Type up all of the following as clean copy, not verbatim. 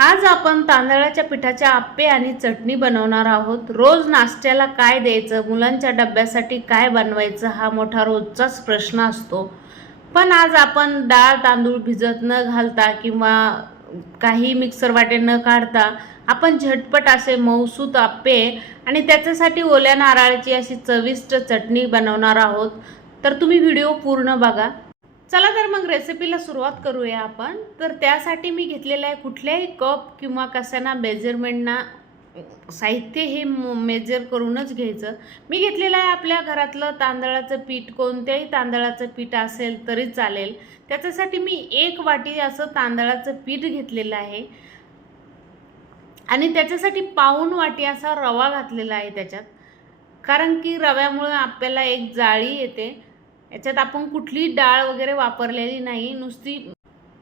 आज आपण तांदळाच्या पिठाच्या आप्पे आणि चटणी बनवणार आहोत। रोज नाश्त्याला काय द्यायचं, मुलांच्या डब्यासाठी काय बनवायचं हा मोठा रोजचाच प्रश्न असतो। पण आज आपण डाळ तांदूळ भिजत न घालता किंवा काही मिक्सर वाटे न काढता आपण झटपट असे मऊसूत आप्पे आणि त्याच्यासाठी ओल्या नारळाची अशी चविष्ट चटणी बनवणार आहोत। तर तुम्ही व्हिडिओ पूर्ण बघा। चला तर मग रेसिपीला सुरुवात करूया आपण। तर त्यासाठी मी घेतलेला आहे कुठल्याही कप किंवा कशाना मेजरमेंटना साहित्य हे मेजर करूनच घ्यायचं। मी घेतलेलं आहे आपल्या घरातलं तांदळाचं पीठ, कोणत्याही तांदळाचं पीठ असेल तरी चालेल। त्याच्यासाठी मी 1 वाटी असं तांदळाचं पीठ घेतलेलं आहे आणि त्याच्यासाठी पाऊण वाटी असा रवा घातलेला आहे त्याच्यात, कारण की रव्यामुळे आपल्याला एक जाळी येते। याच्यात आपण कुठली डाळ वगैरे वापरलेली नाही, नुसती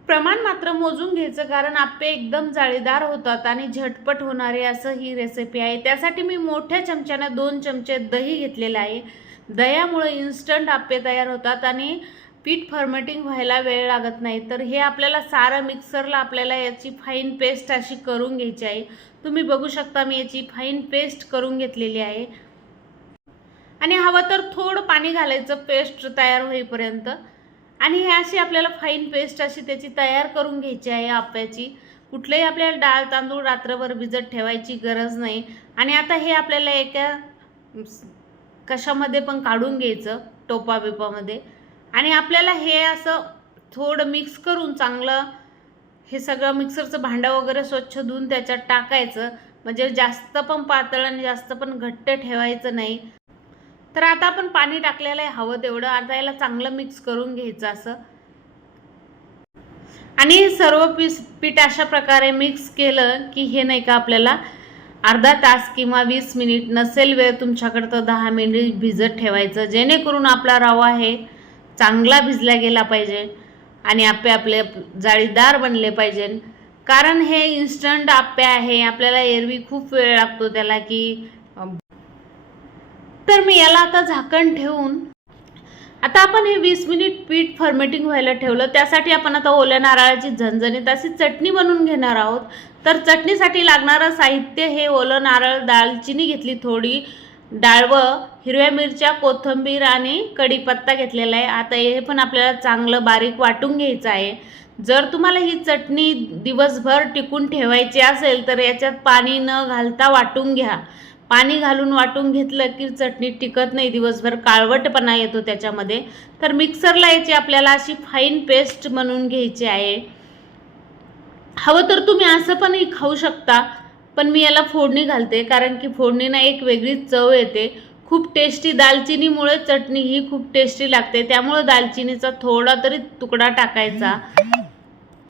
प्रमाण मात्र मोजून घ्यायचं, कारण आप्पे एकदम जाळीदार होतात आणि झटपट होणारे असं ही रेसिपी आहे। त्यासाठी मी मोठ्या चमच्याने 2 चमचे दही घेतलेलं आहे। दह्यामुळे इन्स्टंट आप्पे तयार होतात आणि पीठ फर्मेटिंग व्हायला वेळ लागत नाही। तर हे आपल्याला सारं मिक्सरला आपल्याला याची फाईन पेस्ट अशी करून घ्यायची आहे। तुम्ही बघू शकता मी याची फाईन पेस्ट करून घेतलेली आहे आणि हवं तर थोडं पाणी घालायचं पेस्ट तयार होईपर्यंत। आणि हे अशी आपल्याला फाईन पेस्ट अशी त्याची तयार करून घ्यायची आहे आप्याची। कुठलेही आपल्याला डाळ तांदूळ रात्रभर भिजत ठेवायची गरज नाही। आणि आता हे आपल्याला एका कशामध्ये पण काढून घ्यायचं, टोपा बिपामध्ये, आणि आपल्याला हे असं थोडं मिक्स करून चांगलं हे सगळं मिक्सरचं भांडं वगैरे स्वच्छ धुवून त्याच्यात टाकायचं, म्हणजे जास्त पण पातळ आणि जास्त पण घट्ट ठेवायचं नाही। तर आता आपण पाणी टाकलेलं आहे हवं तेवढं। आता याला चांगलं मिक्स करून घ्यायचं असं, आणि सर्व पीठ अशा प्रकारे मिक्स केलं की हे नाही का आपल्याला अर्धा तास किंवा 20 मिनिट, नसेल वेळ तुमच्याकडे तर 10 मिनिट भिजत ठेवायचं, जेणेकरून आपला रवा हे चांगला भिजला गेला पाहिजे आणि आप्पे आपले जाळीदार बनले पाहिजे। कारण हे इन्स्टंट आप्पे आहे, आपल्याला एरवी खूप वेळ लागतो त्याला की तर मी याला आता झाकण ठेवून आता आपण हे 20 मिनिट पीठ फर्मेटिंग व्हायला ठेवलं। त्यासाठी आपण आता ओल्या नारळाची झणझणीत अशी चटणी बनवून घेणार आहोत। तर चटणीसाठी लागणारं साहित्य हे ओलं नारळ, दालचिनी घेतली थोडी, डाळवं, हिरव्या मिरच्या, कोथिंबीर आणि कढीपत्ता घेतलेला आहे। आता हे पण आपल्याला चांगलं बारीक वाटून घ्यायचं आहे। जर तुम्हाला ही चटणी दिवसभर टिकून ठेवायची असेल तर याच्यात पाणी न घालता वाटून घ्या। पाणी घालून वाटून घेतलं की चटणी टिकत नाही, दिवसभर काळवटपणा येतो त्याच्यामध्ये। तर मिक्सरला याची आपल्याला अशी फाईन पेस्ट बनवून घ्यायची आहे। हवं तर तुम्ही असं पण खाऊ शकता, पण मी याला फोडणी घालते, कारण की फोडणीना एक वेगळीच चव येते, खूप टेस्टी। दालचिनीमुळे चटणी ही खूप टेस्टी लागते, त्यामुळे दालचिनीचा थोडा तरी तुकडा टाकायचा।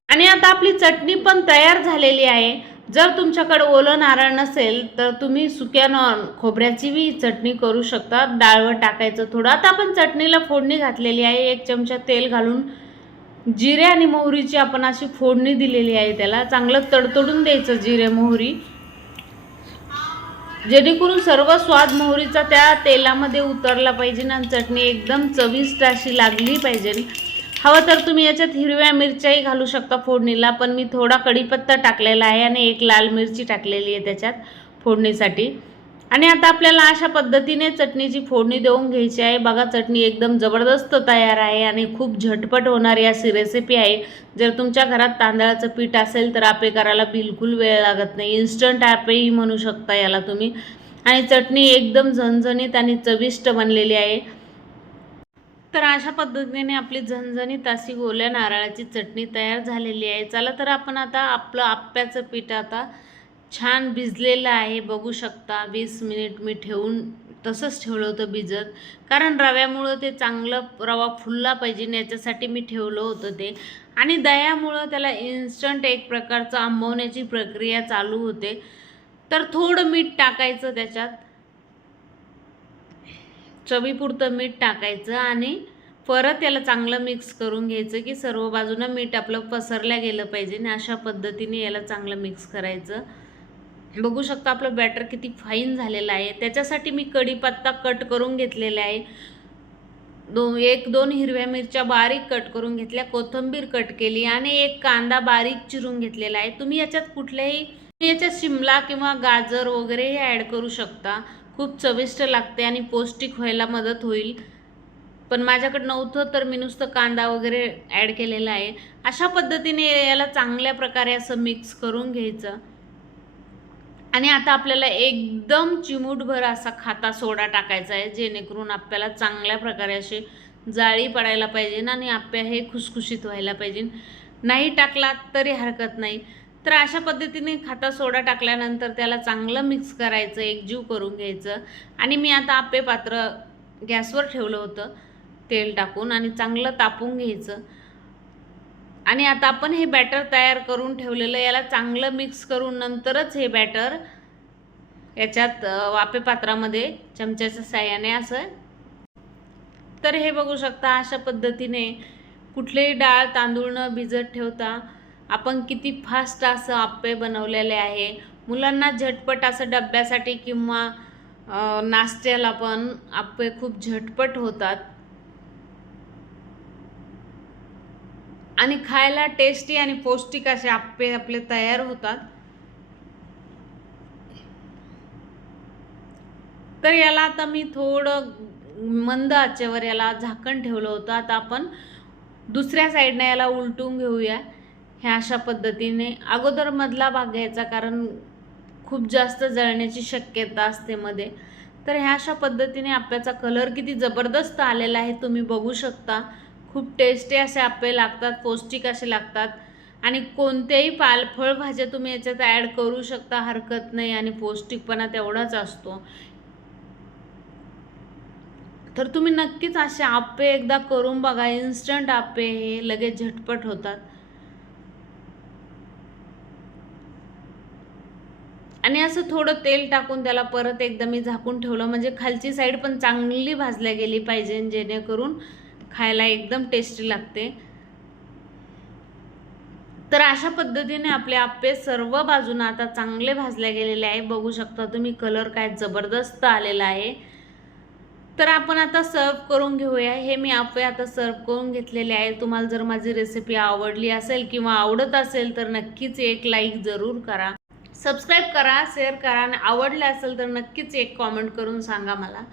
आणि आता आपली चटणी पण तयार झालेली आहे। जर तुमच्याकडे ओलं नारळ नसेल तर तुम्ही सुक्या खोबऱ्याची बी चटणी करू शकता, डाळवं टाकायचं थोडं। आता आपण चटणीला फोडणी घातलेली आहे, 1 चमचा तेल घालून जिरे आणि मोहरीची आपण अशी फोडणी दिलेली आहे। त्याला चांगलं तडतडून द्यायचं जिरे मोहरी, जेणेकरून सर्व स्वाद मोहरीचा त्या तेलामध्ये उतरला पाहिजे आणि चटणी एकदम चविष्ट अशी लागली पाहिजे। हवं तर तुम्ही याच्यात हिरव्या मिरच्याही घालू शकता फोडणीला, पण मी थोडा कढीपत्ता टाकलेला आहे आणि 1 लाल मिरची टाकलेली आहे त्याच्यात फोडणीसाठी। आणि आता आपल्याला अशा पद्धतीने चटणीची फोडणी देऊन घ्यायची आहे। बघा चटणी एकदम जबरदस्त तयार आहे आणि खूप झटपट होणारी अशी रेसिपी आहे। जर तुमच्या घरात तांदळाचं पीठ असेल तर आप्पे करायला बिलकुल वेळ लागत नाही, इन्स्टंट आप्पेही म्हणू शकता याला तुम्ही। आणि चटणी एकदम झणझणीत आणि चविष्ट बनलेली आहे। तर अशा पद्धतीने आपली झणझणीत अशी ओल्या नारळाची चटणी तयार झालेली आहे। चला तर आपण आता आपलं आप्प्याचं पीठ आता छान भिजलेलं आहे, बघू शकता। 20 मिनिट मी ठेवून तसंच ठेवलं होतं भिजत, कारण रव्यामुळं ते चांगलं रवा फुलला पाहिजे याच्यासाठी मी ठेवलं होतं ते। आणि दह्यामुळं त्याला इन्स्टंट एक प्रकारचं आंबवण्याची प्रक्रिया चालू होते। तर थोडं मीठ टाकायचं त्याच्यात, चवीपुरतं मीठ टाकायचं आणि परत याला चांगलं मिक्स करून घ्यायचं की सर्व बाजूनं मीठ आपलं पसरल्या गेलं पाहिजे। आणि अशा पद्धतीने याला चांगलं मिक्स करायचं। बघू शकता आपलं बॅटर किती फाईन झालेलं आहे। त्याच्यासाठी मी कढीपत्ता कट करून घेतलेला आहे। एक दोन हिरव्या मिरच्या बारीक कट करून घेतल्या, कोथिंबीर कट केली आणि एक कांदा बारीक चिरून घेतलेला आहे. तुम्ही याच्यात शिमला किंवा गाजर वगैरे ॲड करू शकता. खूप चविष्ट लागते आणि पौष्टिक व्हायला मदत होईल. पण माझ्याकडे नव्हतं तर मी नुसतं कांदा वगैरे ॲड केलेला आहे. अशा पद्धतीने याला चांगल्या प्रकारे असं मिक्स करून घ्यायचं. आणि आता आपल्याला एकदम चिमूटभर असा खाता सोडा टाकायचा आहे, जेणेकरून आपल्याला चांगल्या प्रकारे अशी जाळी पडायला पाहिजे आणि आप्पे हे खुसखुशीत व्हायला पाहिजे. नाही टाकला तरी हरकत नाही. तर अशा पद्धतीने खाता सोडा टाकल्यानंतर त्याला चांगलं मिक्स करायचं, एकजीव करून घ्यायचं. आणि मी आता आप्पे पात्र गॅसवर ठेवलं होतं तेल टाकून आणि चांगलं तापून घ्यायचं. आणि आता आपण हे बॅटर तयार करून ठेवलेलं याला चांगलं मिक्स करून नंतरच हे बॅटर याच्यात आप्पे पात्रामध्ये चमच्याच्या साहाय्याने असं. तर हे बघू शकता, अशा पद्धतीने कुठलेही डाळ तांदूळ न भिजत ठेवता आपण किती फास्ट असं आप्पे बनवलेले आहे. मुलांना झटपट असं डब्यासाठी किंवा नाश्त्याला पण आप्पे खूप झटपट होतात आणि खायला टेस्टी आणि पौष्टिक असे आप्पे आपले तयार होतात. तर याला आता मी थोडं मंद आचेवर याला झाकण ठेवलं होतं. आता आपण दुसऱ्या साईडने याला उलटून घेऊया. ह्या अशा पद्धतीने अगोदर मधला भाग घ्यायचा, कारण खूप जास्त जळण्याची शक्यता असते मध्ये. तर ह्या अशा पद्धतीने आप्याचा कलर किती जबरदस्त आलेला आहे तुम्ही बघू शकता. खूप टेस्टी असे आप्पे लागतात, पौष्टिक असे लागतात आणि कोणत्याही फळभाज्या तुम्ही याच्यात ॲड करू शकता, हरकत नाही आणि पौष्टिकपणा तेवढाच असतो. तर तुम्ही नक्कीच असे आप्पे एकदा करून बघा. इन्स्टंट आप्पे हे लगेच झटपट होतात. आणि असं थोडं तेल टाकून त्याला परत एकदा मी झाकून ठेवलं, म्हणजे खालची साईड पण चांगली भाजल्या गेली पाहिजे, जेणेकरून खायला एकदम टेस्टी लागते. तर अशा पद्धतीने आपले आप्पे सर्व बाजूने आता चांगले भाजले गेलेले आहे. बघू शकता तुम्ही कलर काय जबरदस्त आलेला आहे. तर आपण आता सर्व करून घेऊया. हे मी आप्पे आता सर्व करून घेतलेले आहे. तुम्हाला जर माझी रेसिपी आवडली असेल किंवा आवडत असेल तर नक्कीच एक लाईक जरूर करा, सबस्क्राईब करा, शेअर करा आणि आवडले असेल तर नक्कीच एक कॉमेंट करून सांगा मला.